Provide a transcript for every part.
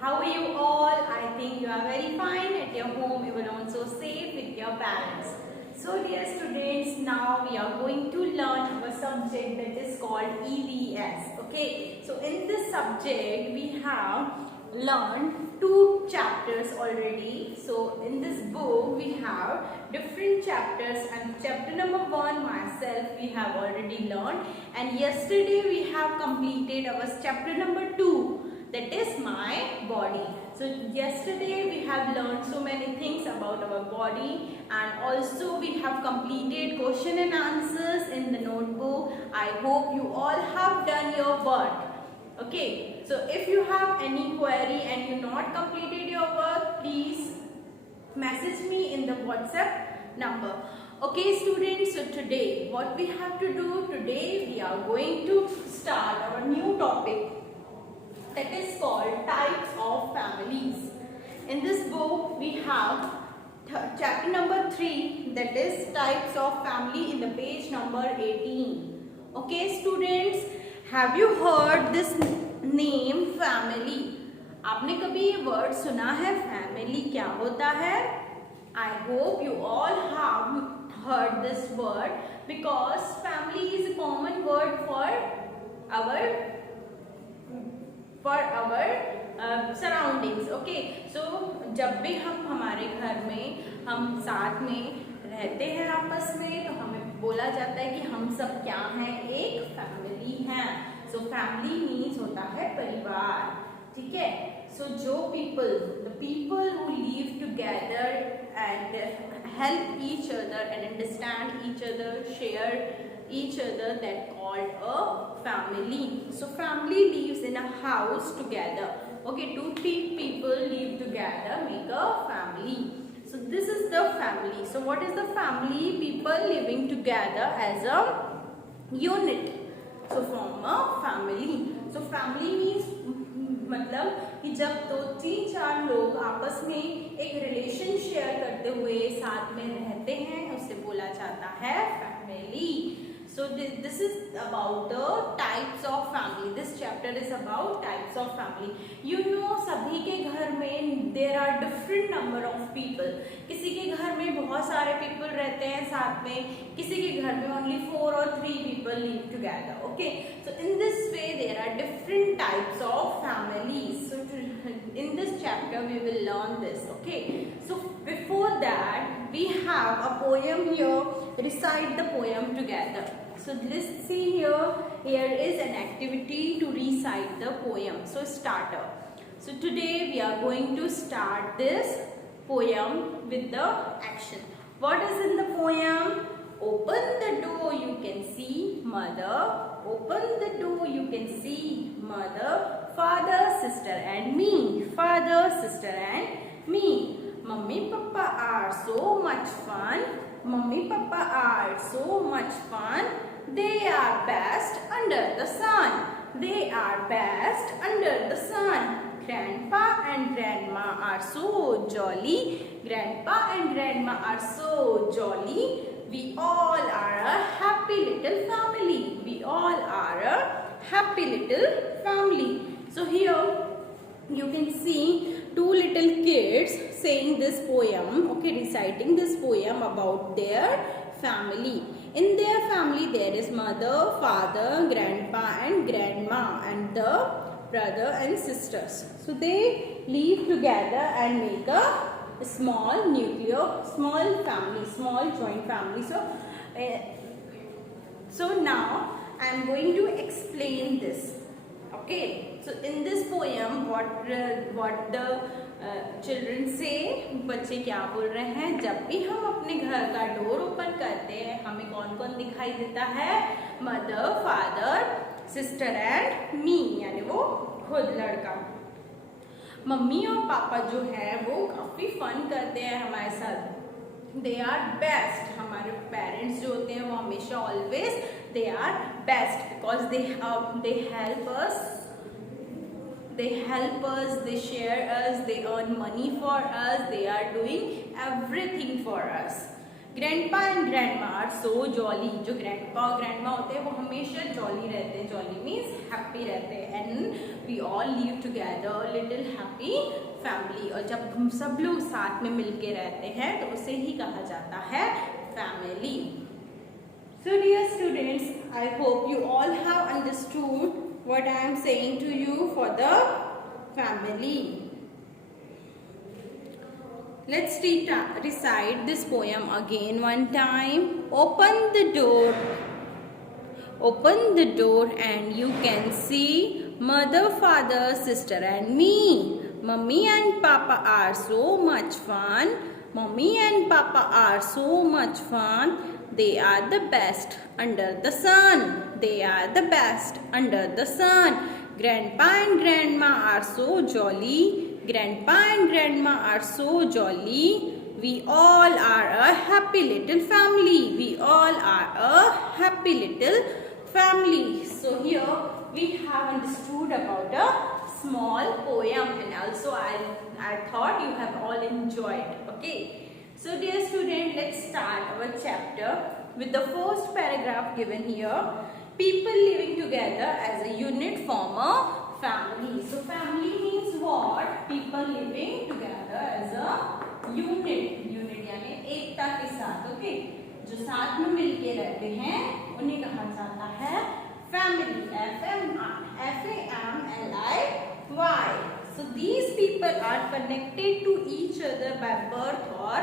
How are you all? I think you are very fine at your home, even also safe with your parents. So dear students, now we are going to learn a subject that is called EVS. Okay, so in this subject we have learned two chapters already. So in this book we have different chapters, and chapter number 1 myself we have already learned, and yesterday we have completed our chapter number 2, that is my body. So yesterday we have learned so many things about our body, and also we have completed question and answers in the notebook. I hope you all have done your work. Okay, so if you have any query and you not completed your work, please message me in the WhatsApp number. Okay students, so today what we have to do, today we are going to start our new topic, that is called types of families. In this book we have chapter number 3, that is types of family, in the page number 18. Okay students, have you heard this name family? आपने कभी ये word सुना है family क्या होता है? I hope you all have heard this word, because family is a common word for our surroundings. Okay, so जब भी हम हमारे घर में हम साथ में रहते हैं आपस में, तो हमें बोला जाता है कि हम सब क्या हैं, एक फैमिली हैं. सो फैमिली मीन्स होता है परिवार. ठीक है, सो जो the people who live together and help each other and understand each other, share each other, that called a family. So family lives in a house together. Okay, 2-3 people live together, make a family. So this is the family. So what is the family? People living together as a unit, so form a family. So family means मतलब कि जब 2-3-4 लोग आपस में एक relation share करते हुए साथ में रहते हैं, उसे बोला जाता है family. So this is about the types of family. This chapter is about types of family. You know, सभी के घर में there are different number of people. किसी के घर में बहुत सारे people रहते हैं साथ में, किसी के घर में only 4 or 3 people live together. Okay, so in this way there are different types of families. So in this chapter we will learn this. Okay, so before that we have a poem here. Recite the poem together. So let's see here. Here is an activity to recite the poem. So starter. So today we are going to start this poem with the action. What is in the poem? Open the door, you can see mother. Open the door, you can see mother, father, sister and me. Father, sister and me. Mummy, Papa are so much fun. Mummy, Papa are so much fun. They are best under the sun. They are best under the sun. Grandpa and Grandma are so jolly. Grandpa and Grandma are so jolly. We all are a happy little family. We all are a happy little family. So here you can see 2 little kids saying this poem, okay, reciting this poem about their family. In their family there is mother, father, grandpa and grandma, and the brother and sisters. So they live together and make a small nuclear, small family, small joint family. So now I am going to explain this. Okay, so in this poem what the children say, बच्चे क्या बोल रहे हैं, जब भी हम अपने घर का डोर ओपन करते हैं हमें कौन कौन दिखाई देता है? Mother, father, sister and me, यानी वो खुद लड़का. मम्मी और पापा जो है वो काफी फन करते हैं हमारे साथ. दे आर बेस्ट, हमारे पेरेंट्स जो होते हैं वो हमेशा always they are best, because they help us, they share us, they earn money for us, they are doing everything for us. Grandpa and grandma are so jolly. जो grandpa और grandma होते हैं वो हमेशा जॉली रहते हैं, jolly means happy रहते हैं। And we all live together little happy family. और जब हम सब लोग साथ में मिलके रहते हैं तो उसे ही कहा जाता है family. So dear students, I hope you all have understood what I am saying to you for the family. Let's recite this poem again one time. Open the door. Open the door and you can see mother, father, sister and me. Mummy and papa are so much fun. Mummy and papa are so much fun. They are the best under the sun. They are the best under the sun. Grandpa and grandma are so jolly. Grandpa and grandma are so jolly. We all are a happy little family. We all are a happy little family. So here we have understood about a small poem, and also I thought you have all enjoyed. Okay. So dear student, let's start our chapter with the first paragraph given here. People living together as a unit form a family. So family means what? People living together as a unit. Unit यानी एकता के साथ, okay? जो साथ में मिलके रहते हैं उन्हें कहा जाता है family. F-A-M-L-I-Y. So these people are connected to each other by birth or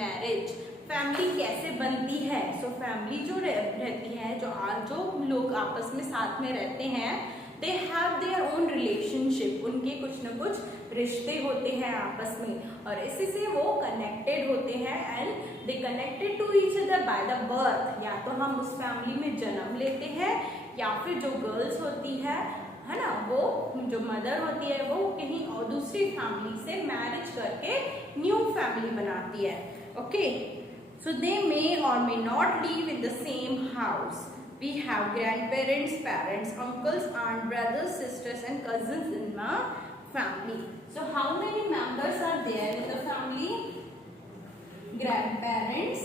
marriage. Family कैसे बनती है? सो फैमिली जो रहती है, जो लोग आपस में साथ में रहते हैं, they have their own relationship. उनके कुछ न कुछ रिश्ते होते हैं आपस में, और इसी से वो कनेक्टेड होते हैं। And they connected to each other by the birth. या तो हम उस फैमिली में जन्म लेते हैं, या फिर जो गर्ल्स होती है ना, वो जो मदर होती है वो कहीं और दूसरी फैमिली से मैरिज करके न्यू फैमिली बनाती है। Okay, so they may or may not live in the same house. We have grandparents, parents, uncles, aunt, brothers, sisters and cousins in the family. So how many members are there in the family? Grandparents,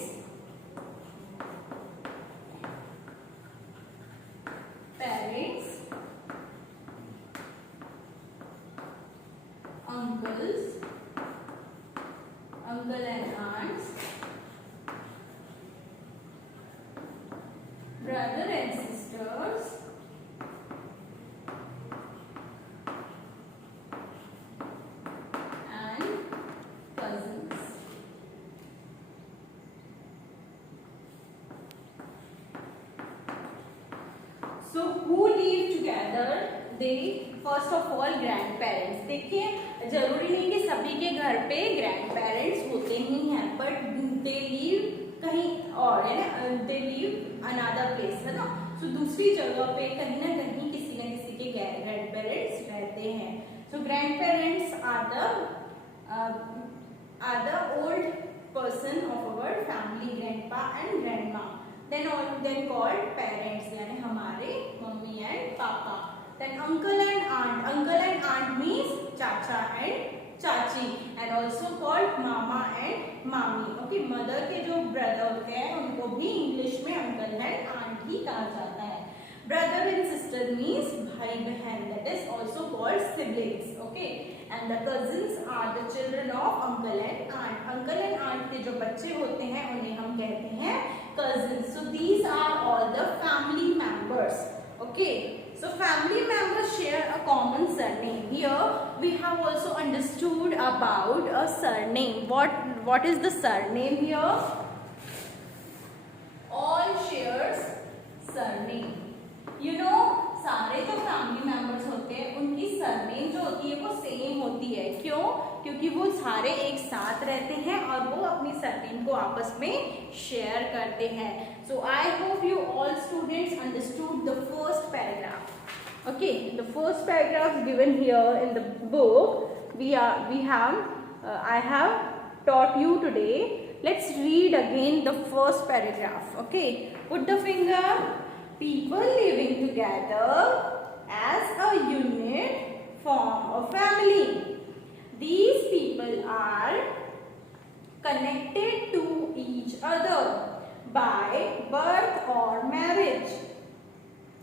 parents, uncles, uncle and aunts, brother and sisters, and cousins. So who live together? They first of all grandparents. देखिए, जरूरी नहीं कि सभी के घर पे grandparents होते ही हैं, बट दे लिव कहीं और है ना, दे लिव अनदर प्लेस, है ना। सो दूसरी जगह पे कहीं ना कहीं किसी न किसी के ग्रैंडपेरेंट्स रहते हैं। So grandparents are the old person of our family, grandpa and grandma. Then called parents यानी हमारे mummy and papa. Then uncle and aunt. Uncle and aunt means chacha and chachi, and also called mama and mami. Okay, mother के जो brother होते हैं उनको भी English में uncle and aunt ही कहा जाता है। ब्रदर एंड सिस्टर मीन्स भाई बहन, that is also called siblings. Okay, and the cousins are the children of uncle and aunt. Uncle and aunt के जो बच्चे होते हैं उन्हें हम कहते हैं cousins. So these are all the family members. Okay, so family members share a common surname. Here we have also understood about a surname. What is the surname here? All shares surname. You know, सारे जो family members होते हैं उनकी surname जो होती है वो same होती है। क्यों? क्योंकि वो सारे एक साथ रहते हैं और वो अपनी सरनेम को आपस में शेयर करते हैं। So I hope you all students understood the first paragraph. Okay, the first paragraph given here in the book I have taught you today. Let's read again the first paragraph. Okay, put the finger. People living together as a unit form a family. These people are connected to each other by birth or marriage.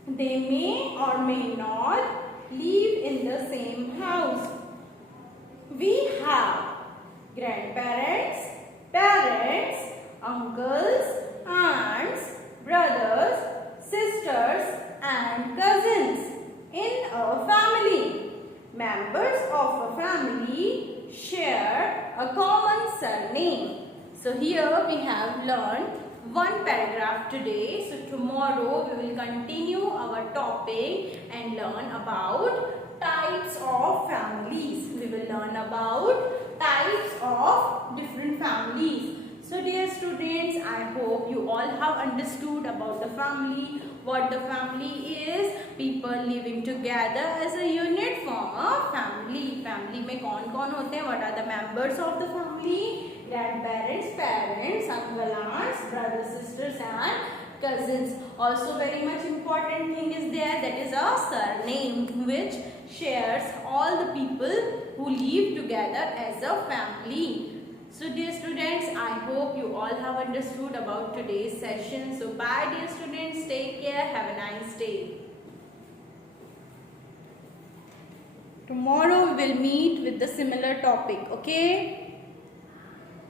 They may or may not live in the same house. We have grandparents, parents, uncles, aunts, brothers, sisters, and cousins in a family. Members of a family share a common surname. So here we have learned one paragraph today. So tomorrow we will continue our topic and learn about types of families. We will learn about types of different families. So dear students, I hope you all have understood about the family, what the family is. People living together as a unit form a family. Family में कौन-कौन होते हैं? What are the members of the family? Grandparents, parents, uncle, aunts, brothers, sisters, and cousins. Also very much important thing is there, that is a surname which shares all the people who live together as a family. So dear students, I hope you all have understood about today's session. So bye dear students, take care, have a nice day. Tomorrow we will meet with the similar topic, okay?